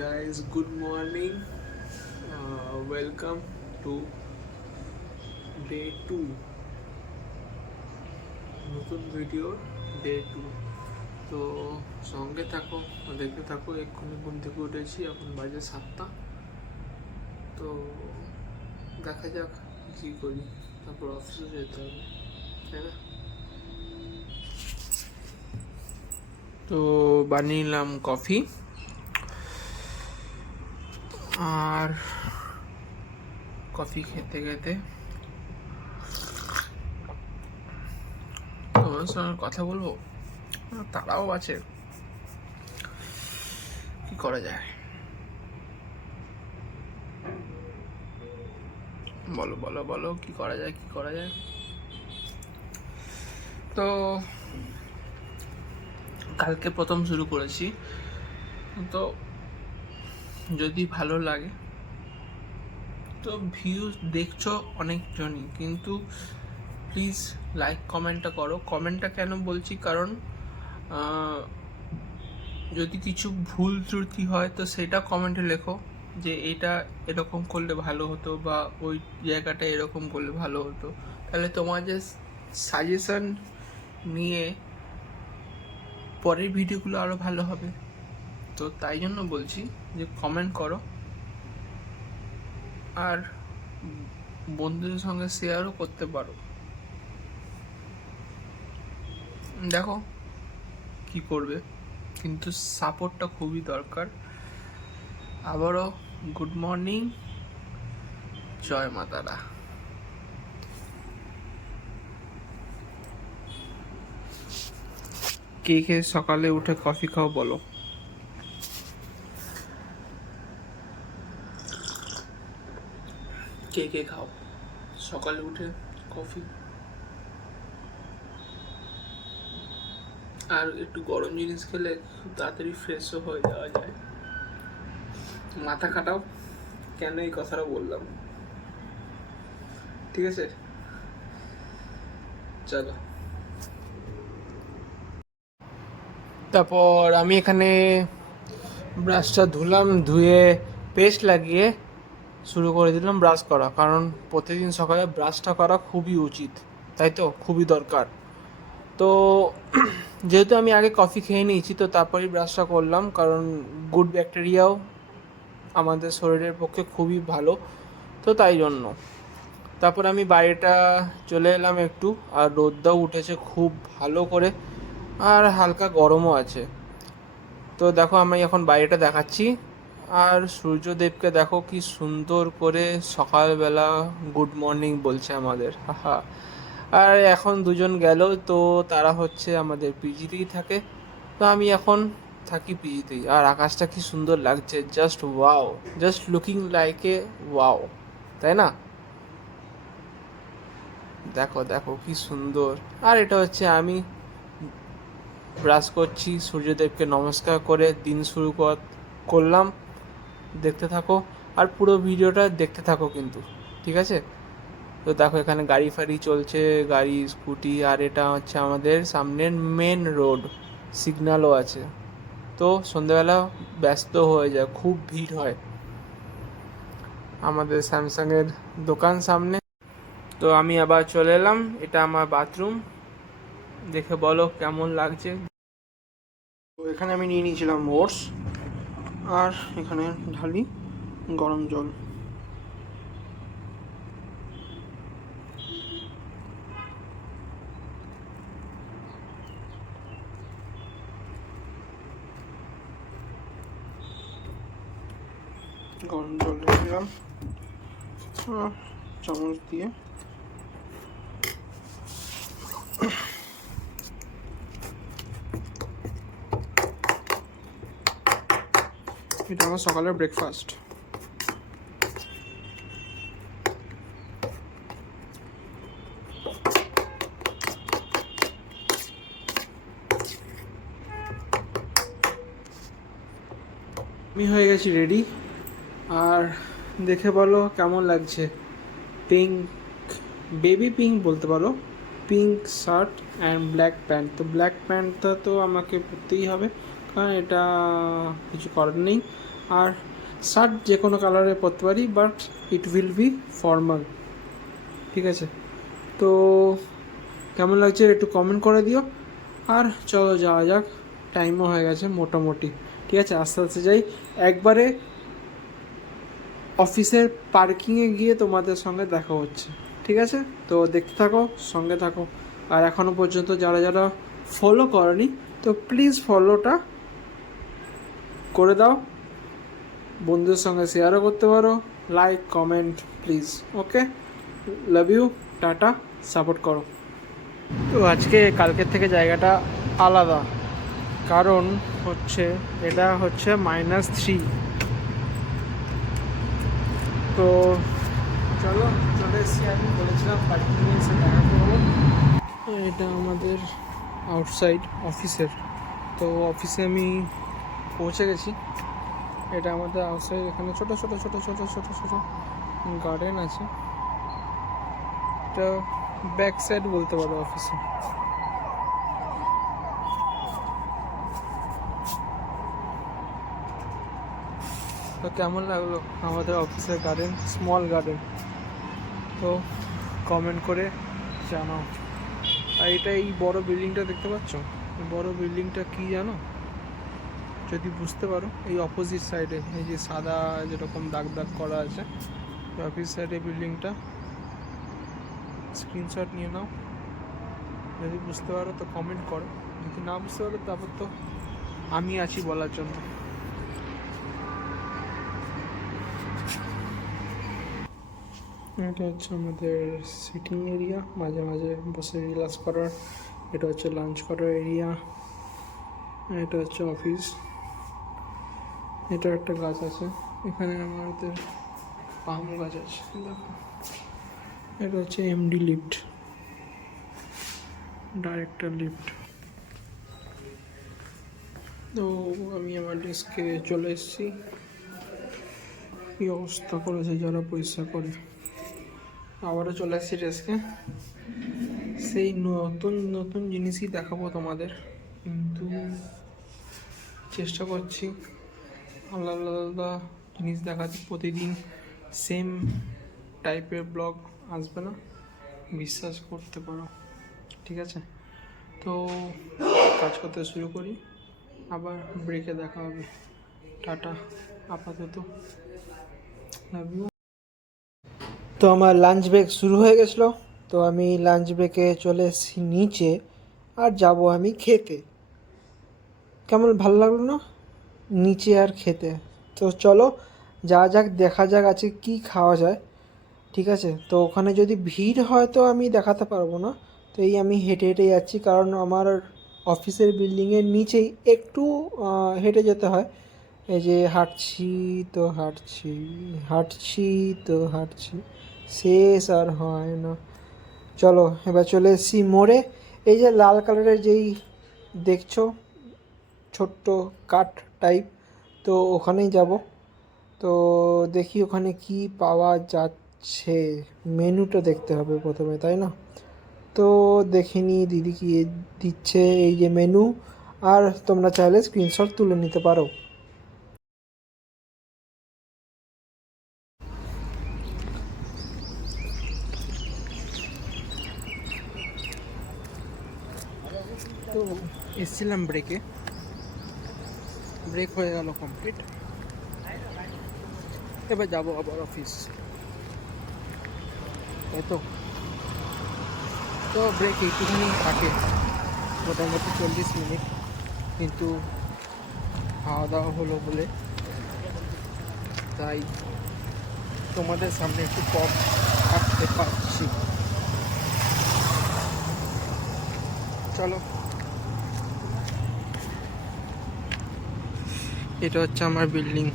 Guys, good morning. Welcome to day 2, নতুন video day 2। তো সঙ্গে থাকো, দেখতে থাকো। এক্ষুনি ঘুম থেকে উঠেছি, এখন বাজে 7টা। তো দেখা যাক কী করি, তারপর অফিসে যেতে হবে, তাই না? তো বানিয়ে নিলাম কফি, আর কফি খেতে খেতে তোমার সঙ্গে কথা বলবো। তারাও আছে, কি করা যায়? বলো বলো বলো, কি করা যায়, কি করা যায়? তো কালকে প্রথম শুরু করেছি, তো যদি ভালো লাগে তো ভিউজ দেখছো অনেকজনই, কিন্তু প্লিজ লাইক কমেন্টটা করো। কমেন্টটা কেন বলছি, কারণ যদি কিছু ভুল ত্রুটি হয় তো সেটা কমেন্টে লেখো, যে এটা এরকম করলে ভালো হতো বা ওই জায়গাটা এরকম করলে ভালো হতো। তাহলে তোমার যে সাজেশন নিয়ে পরের ভিডিওগুলো আরও ভালো হবে। তো তাই জন্য বলছি যে কমেন্ট করো, আর বন্ধুদের সঙ্গে শেয়ারও করতে পারো। দেখো কি করবে, কিন্তু সাপোর্টটা খুবই দরকার। আবারও গুড মর্নিং, জয় মা তারা। কে কে সকালে উঠে কফি খাও বলো? কে কে খাও সকালে উঠে কফি? আর একটু গরম জিনিস খেলে খুব তাড়াতাড়ি ফ্রেশও হয়ে যাওয়া যায়। মাথা খাটাও, কেন এই কথাটা বললাম, ঠিক আছে? চলো। তারপর আমি এখানে ব্রাশটা ধুলাম, ধুয়ে পেস্ট লাগিয়ে শুরু করে দিলাম ব্রাশ করা, কারণ প্রতিদিন সকালে ব্রাশটা করা খুবই উচিত, তাই তো, খুবই দরকার। তো যেহেতু আমি আগে কফি খেয়ে নিয়েছি, তো তারপরেই ব্রাশটা করলাম, কারণ গুড ব্যাকটেরিয়াও আমাদের শরীরের পক্ষে খুবই ভালো, তো তাই জন্য। তারপর আমি বাইরেটা চলে এলাম একটু, আর রোদটাও উঠেছে খুব ভালো করে, আর হালকা গরমও আছে। তো দেখো আমি এখন বাইরেটা দেখাচ্ছি, আর সূর্যদেবকে দেখো কি সুন্দর করে সকালবেলা গুড মর্নিং বলছে আমাদের, হাহা। আর এখন দুজন গেল, তো তারা হচ্ছে আমাদের পিজিতেই থাকে, তো আমি এখন থাকি পিজিতেই। আর আকাশটা কি সুন্দর লাগছে, just wow, just looking like a wow, তাই না? দেখো দেখো কি সুন্দর। আর এটা হচ্ছে আমি ব্রাশ করছি, সূর্যদেবকে নমস্কার করে দিন শুরু করলাম। দেখতে থাকো, আর পুরো ভিডিওটা দেখতে থাকো কিন্তু, ঠিক আছে? তো দেখো এখানে গাড়ি ফাড়ি চলছে, গাড়ি স্কুটি, আর এটা হচ্ছে আমাদের সামনের মেন রোড, সিগন্যালও আছে। তো সন্ধ্যেবেলা ব্যস্ত হয়ে যায়, খুব ভিড় হয় আমাদের স্যামসাংয়ের দোকান সামনে। তো আমি আবার চলে এলাম, এটা আমার বাথরুম, দেখে বলো কেমন লাগছে। তো এখানে আমি নিয়ে নিয়েছিলাম ওটস, আর এখানে ঢালি গরম জল। গরম জল ঢেলে দিলাম চামচ দিয়ে। এটা আমার সকালের ব্রেকফাস্ট। আমি হয়ে গেছি রেডি, আর দেখে বলো কেমন লাগছে। পিঙ্ক, বেবি পিঙ্ক বলতে পারো, pink shirt and black pant. তো ব্ল্যাক প্যান্টটা তো আমাকে পরতেই হবে, কারণ এটা কিছু করার নেই। আর শার্ট যে কোনো কালারে পরতে পারি, but it will be formal. ঠিক আছে, তো কেমন লাগছে একটু কমেন্ট করে দিও। আর চলো যাওয়া যাক, টাইমও হয়ে গেছে মোটামুটি। ঠিক আছে, আস্তে আস্তে যাই। একবারে অফিসের পার্কিংয়ে গিয়ে তোমাদের সঙ্গে দেখা হচ্ছে। ঠিক আছে, তো দেখতে থাকো, সঙ্গে থাকো। আর এখনও পর্যন্ত যারা যারা ফলো করনি, তো প্লিজ ফলোটা করে দাও, বন্ধুদের সঙ্গে শেয়ারও করতে পারো, like comment please. Okay, love you, tata, support করো। তো আজকে কালকের থেকে জায়গাটা আলাদা, কারণ হচ্ছে এটা হচ্ছে -3। তো চলো, চলে এসেছি। আমি বলেছিলাম পার্কিংয়ে এসে দেখা করবো। এটা আমাদের আউটসাইড অফিসের। তো অফিসে আমি পৌঁছে গেছি। এটা আমাদের আউটসাইড, এখানে ছোটো ছোটো ছোটো ছোটো ছোটো ছোটো গার্ডেন আছে। এটা ব্যাক সাইড বলতে পারো অফিসে। তো কেমন লাগলো আমাদের অফিসের গার্ডেন, স্মল গার্ডেন? তো কমেন্ট করে জানাও। আর এটা এই বড় বিল্ডিংটা দেখতে পাচ্ছ, এই বড় বিল্ডিংটা কি জানো? যদি বুঝতে পারো, এই অপোজিট সাইডে এই যে সাদা যেরকম দাগ দাগ করা আছে, অফিস সাইডে বিল্ডিংটা, স্ক্রিনশট নিয়ে নাও। যদি বুঝতে পারো তো কমেন্ট করো, যদি না বুঝতে পারো তারপর তো আমি আছি বলার জন্য। এটা হচ্ছে আমাদের সিটিং এরিয়া, মাঝে মাঝে বসে রিল্যাক্স করার। এটা হচ্ছে লাঞ্চ করার এরিয়া। এটা হচ্ছে অফিস। এটা একটা গাছ আছে এখানে, আমাদের পাম গাছ আছে দেখো। এটা হচ্ছে এমডি লিফট, ডাইরেক্টর লিফট। তো আমি আমার ডেস্কে চলে এসেছি। কি অবস্থা করেছে যারা পয়সা করে। আবারও চলে আসছি ডেস্কে। সেই নতুন নতুন জিনিসই দেখাবো তোমাদের, কিন্তু চেষ্টা করছি আলাদা আলাদা জিনিস দেখাতে। প্রতিদিন সেম টাইপের ব্লগ আসবে না, বিশ্বাস করতে পারো। ঠিক আছে, তো কাজ করতে শুরু করি, আবার ব্রেকে দেখা হবে। টাটা, আপাতত লাভ ইউ। তো আমার লাঞ্চ ব্রেক শুরু হয়ে গেছিলো। তো আমি লাঞ্চ ব্রেকে চলে এসেছি নিচে, আর যাব আমি খেতে। কেমন ভালো লাগলো না নিচে আর খেতে? তো চলো যা যাক, দেখা যাক আছে কি খাওয়া যায়। ঠিক আছে, তো ওখানে যদি ভিড় হয় তো আমি দেখাতে পারবো না। তো এই আমি হেঁটে হেঁটে যাচ্ছি, কারণ আমার অফিসের বিল্ডিংয়ের নিচেই একটু হেঁটে যেতে হয়। এই যে হাঁটছি তো হাঁটছি, হাঁটছি তো হাঁটছি, শেষ আর হয় না। চলো এবার চলে এসেছি মোড়ে। এই যে লাল কালারের যেই দেখছো ছোট্ট কাঠ টাইপ, তো ওখানেই যাব। তো দেখি ওখানে কি পাওয়া যাচ্ছে, মেনুটা দেখতে হবে প্রথমে, তাই না? তো দেখিনি দিদি কি দিচ্ছে, এই যে মেনু। আর তোমরা চাইলে স্ক্রিনশট তুলে নিতে পারো। তো এসেছিলাম ব্রেকে, ব্রেক হয়ে গেল কমপ্লিট। এবার যাবো আবার অফিস, তাই তো। তো ব্রেক এইটুখানি থাকে, মোটামুটি 40 মিনিট, কিন্তু খাওয়া দাওয়া হলো বলে তাই তোমাদের সামনে একটু কম থাকতে পারছি। চলো, এটা হচ্ছে আমার বিল্ডিং,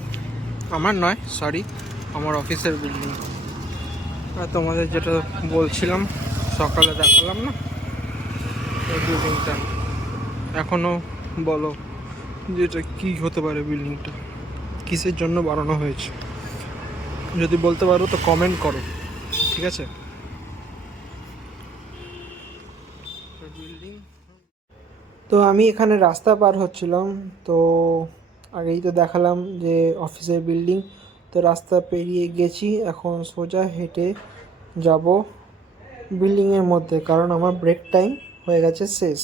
আমার নয় সরি, আমার অফিসের বিল্ডিং। আর তোমাদের যেটা বলছিলাম সকালে দেখালাম না, এই বিল্ডিংটা এখনও বলো যেটা কি হতে পারে, বিল্ডিংটা কিসের জন্য বানানো হয়েছে? যদি বলতে পারো তো কমেন্ট করো, ঠিক আছে? বিল্ডিং। তো আমি এখানে রাস্তা পার হচ্ছিলাম, তো আগেই তো দেখালাম যে অফিসের বিল্ডিং। তো রাস্তা পেরিয়ে গেছি, এখন সোজা হেঁটে যাব বিল্ডিংয়ের মধ্যে, কারণ আমার ব্রেক টাইম হয়ে গেছে শেষ।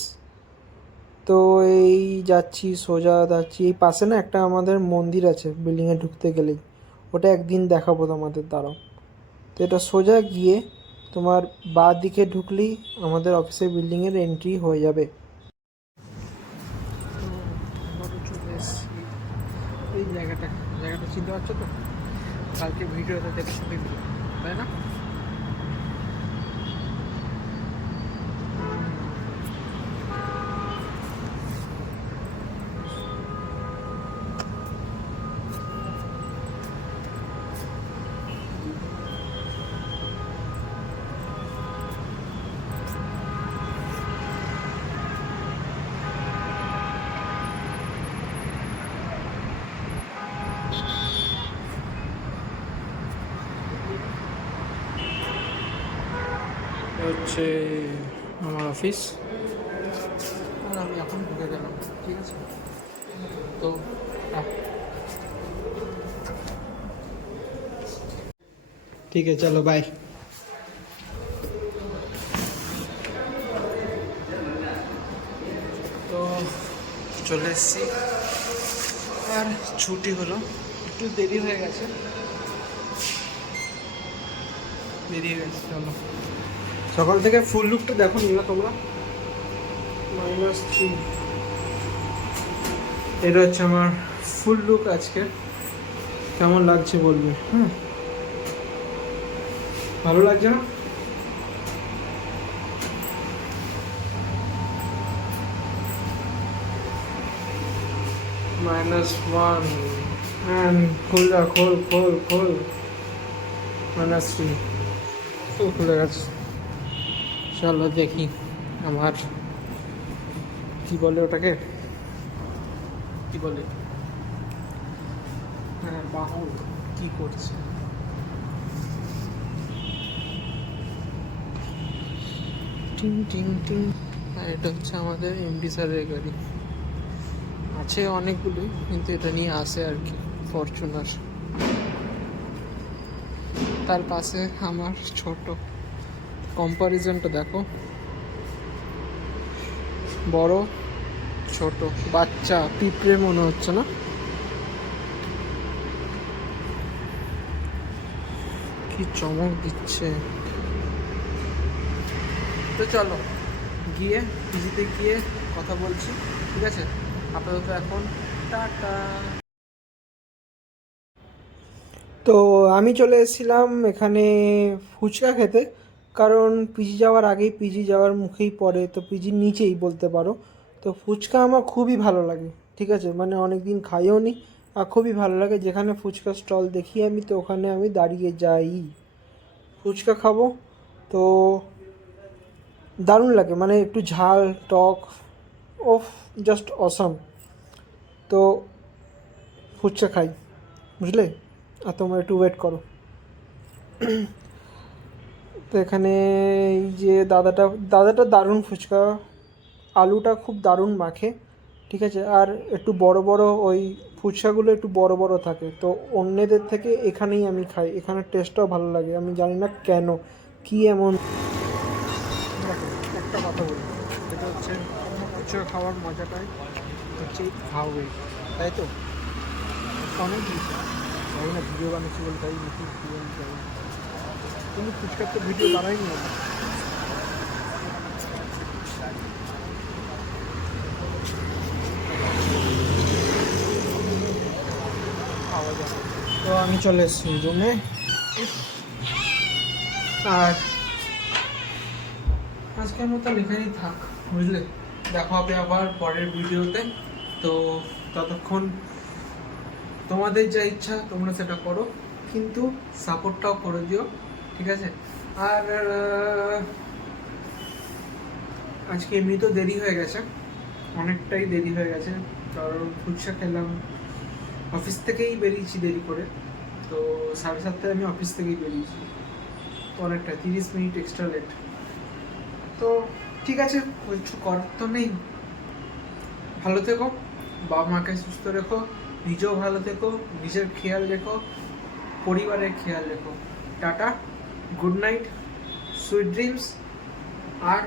তো এই যাচ্ছি, সোজা যাচ্ছি। এই পাশে না একটা আমাদের মন্দির আছে বিল্ডিংয়ে ঢুকতে গেলেই, ওটা একদিন দেখাবো তোমাদের, দাঁড়াও। তো এটা সোজা গিয়ে তোমার বাঁ দিকে ঢুকলেই আমাদের অফিসের বিল্ডিংয়ের এন্ট্রি হয়ে যাবে। এই জায়গাটা চিনতে পারছো তো? কালকে ভিডিওতে দেখেছো কিন্তু, তাই না? হচ্ছে আমার অফিস, আর আমি এখন ঢুকে গেলাম। ঠিক আছে, তো ঠিক আছে, চলো বাই। তো চলে এসেছি, আর ছুটি হলো, একটু দেরি হয়ে গেছে। চলো, সকাল থেকে ফুল লুকটা দেখো নি না তোমরা? -3। এটা হচ্ছে আমার ফুল লুক আজকে। কেমন লাগছে বলবে? ভালো লাগছে না? -1 and খোল -3 তো খুলে গেছে। চলো দেখি আমার কি বলে ওটাকে, কি বলে, হ্যাঁ বাহু কি করছে। টিং টিং টিং। আর এটা হচ্ছে আমাদের এমডি স্যারের গাড়ি। আছে অনেকগুলোই, কিন্তু এটা নিয়ে আসে আর কি, ফরচুনার। তার পাশে আমার ছোট কম্পারিজনটা দেখো, বড় ছোট বাচ্চা পিঁপড়ে মনে হচ্ছে না? কি চমক দিচ্ছে। তো চলো গিয়ে পিজিতে গিয়ে কথা বলছি, ঠিক আছে? আপাতত এখন টাটা। তো আমি চলে এসেছিলাম এখানে ফুচকা খেতে, কারণ পিজি যাওয়ার আগেই, পিজি যাওয়ার মুখেই পড়ে, তো পিজির নিচেই বলতে পারো। তো ফুচকা আমার খুবই ভালো লাগে, ঠিক আছে, মানে অনেক দিন খাইও নি, আর খুবই ভালো লাগে। যেখানে ফুচকা স্টল দেখি আমি, তো ওখানে আমি দাঁড়িয়ে যাই, ফুচকা খাবো। তো দারুণ লাগে, মানে একটু ঝাল টক, ওফ, জাস্ট অসাম। তো ফুচকা খাই, বুঝলে? আর তোমরা একটু ওয়েট করো। তো এখানে এই যে দাদাটা দারুণ ফুচকা, আলুটা খুব দারুণ মাখে, ঠিক আছে। আর একটু বড় বড় ওই ফুচকাগুলো একটু বড় বড় থাকে, তো অন্যদের থেকে এখানেই আমি খাই, এখানের টেস্টটাও ভালো লাগে। আমি জানি না কেন, কি এমন। দেখো, একটা কথা বলি, এটা হচ্ছে ফুচকা খাওয়ার মজাটাই হচ্ছে ভাবে, তাই তো? অনেক কিছু জানি না, ভিডিও বানাচ্ছি বলে তাই নাকি ভিডিও যাই, কিন্তু ফুচকার তো ভিডিও বানাইনি আমি। তো আমি চলে এসেছি রুমে, আর আজকের মতো এখানেই থাক, বুঝলে? দেখা হবে আবার পরের ভিডিওতে। তো ততক্ষণ তোমাদের যা ইচ্ছা তোমরা সেটা করো, কিন্তু সাপোর্টটাও করে দিও, ঠিক আছে? আর আজকে এমনি তো দেরি হয়ে গেছে, অনেকটাই দেরি হয়ে গেছে, কারণ ফুচকা খেলাম, অফিস থেকেই বেরিয়েছি দেরি করে। তো 7:30টায় আমি অফিস থেকেই বেরিয়েছি, তো অনেকটা 30 মিনিট এক্সট্রা লেট। তো ঠিক আছে, কিছু করার তো নেই। ভালো থেকো, বাবা মাকে সুস্থ রেখো, নিজেও ভালো থেকো, নিজের খেয়াল রেখো, পরিবারের খেয়াল রেখো। Tata, good night, sweet dreams. আর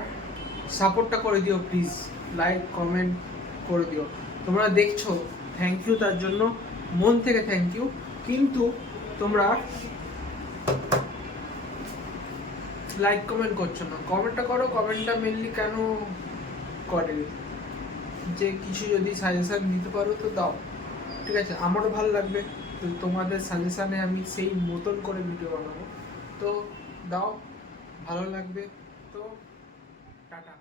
সাপোর্টটা করে দিও প্লিজ, লাইক কমেন্ট করে দিও। তোমরা দেখছো, থ্যাংক ইউ, তার জন্য মন থেকে থ্যাংক ইউ। কিন্তু তোমরা লাইক কমেন্ট করছো না। কমেন্টটা করো। কমেন্টটা মেনলি কেন করে, যে কিছু যদি সাজেশন দিতে পারো তো দাও, ঠিক আছে, আমারও ভালো লাগবে। তো তোমাদের সাজেশানে আমি সেই মতন করে ভিডিও বানাবো, তো দাও, ভালো লাগবে। তো টাটা।